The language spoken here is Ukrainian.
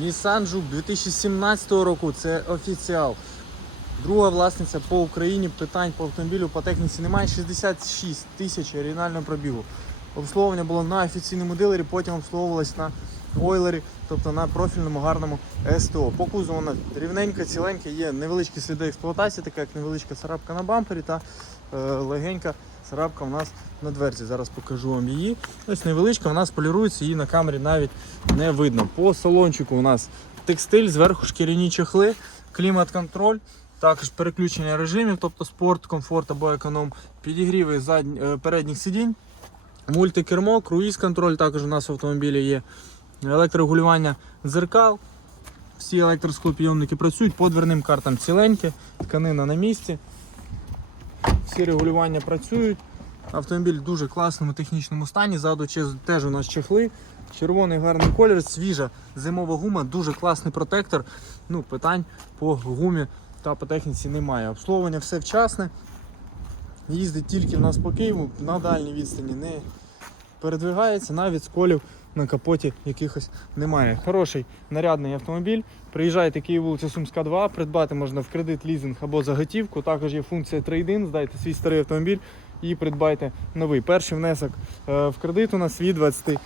Nissan Juke 2017 року. Це офіціал. Друга власниця по Україні. Питань по автомобілю по техніці немає. 66 тисяч оригінального пробігу. Обслуговування було на офіційному дилері, потім обслуговувалось на ойлері, тобто на профільному гарному СТО. По кузову вона рівненька, ціленька, є невеличкі сліди експлуатації, така як невеличка царапка на бампері та е, легенька царапка у нас на дверці. Зараз покажу вам її. Ось невеличка, вона сполірується, її на камері навіть не видно. По салончику у нас текстиль, зверху шкіряні чехли, клімат-контроль. Також переключення режимів, тобто спорт, комфорт або економ, підігріви задні, е, передніх сидінь, мультикермо, круїз-контроль також у нас в автомобілі є. Електрорегулювання дзеркал. Всі електросклопійомники працюють, по дверним картам ціленькі, тканина на місці. Всі регулювання працюють. Автомобіль в дуже класному технічному стані. Ззаду теж у нас чехли. Червоний гарний колір, свіжа зимова гума, дуже класний протектор. Ну, питань по гумі та по техніці немає. Обслуговування все вчасне. Їздить тільки в нас по Києву, на дальній відстані не передвигається, навіть сколів на капоті якихось немає. Хороший нарядний автомобіль. Приїжджайте Київ, вулиця Сумська 2, придбати можна в кредит, лізинг або за готівку. Також є функція трейдин, здайте свій старий автомобіль і придбайте новий. Перший внесок е, в кредит у нас від 20%.